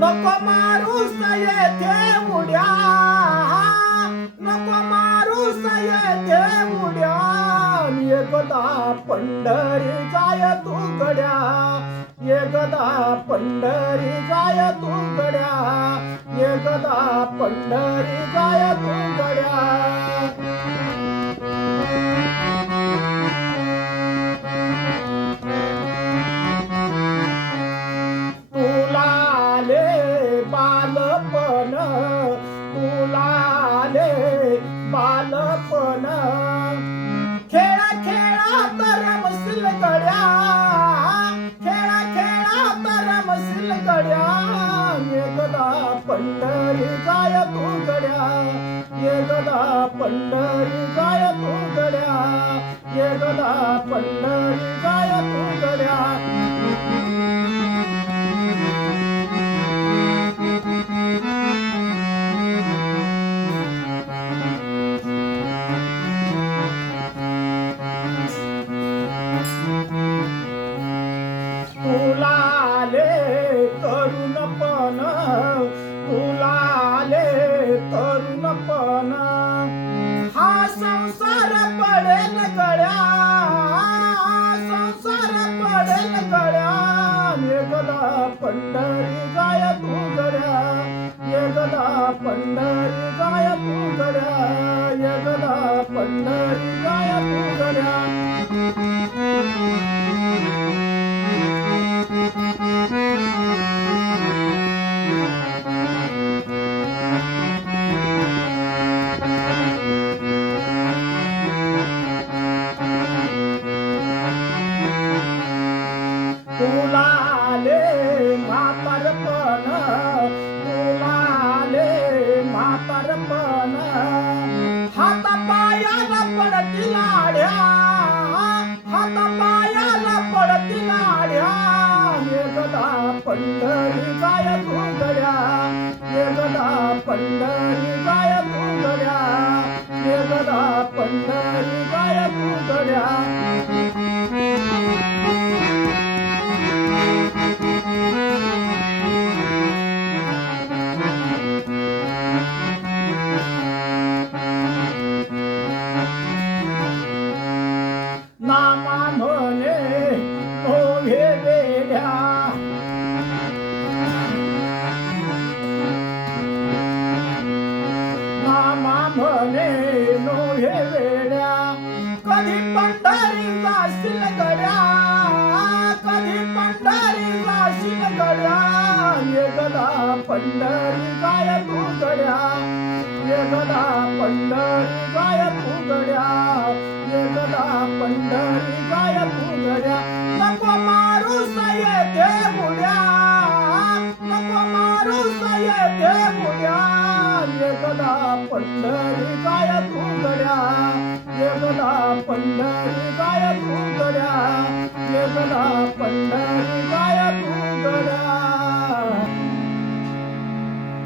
नको मारूस येथे उड्या नको मारूस येथे उड्या एकदा पंढरी जाय तू गड्या. एकदा पंढरी जाय तू गड्या. एकदा पंढरी जाय तू बालपण. खेळा खेळा तर मसिल गड्या. खेळा खेळा तर मसिल गड्या. एकदा पंढरी जाय तू गड्या. एकदा पंढरी जाय तू गड्या. एकदा पंढरी पण हा संसार पडेल कळ्या संसार पडेल कळ्या एकदा पंढरी गाय तू गड्या एकदा पंढरी गाय तू गड्या एकदा पंढरी गाय तू गड्या पंढरी जाय तू गड्या एकदा पंढरी कधी पंढरी जाशील गड्या कधी पंढरी जाशील गड्या गदा पंढरी जाय तू गड्या ये गदा पंढरी जाय पंढरी काय तू गड्या एकदा पंढरी काय तू गड्या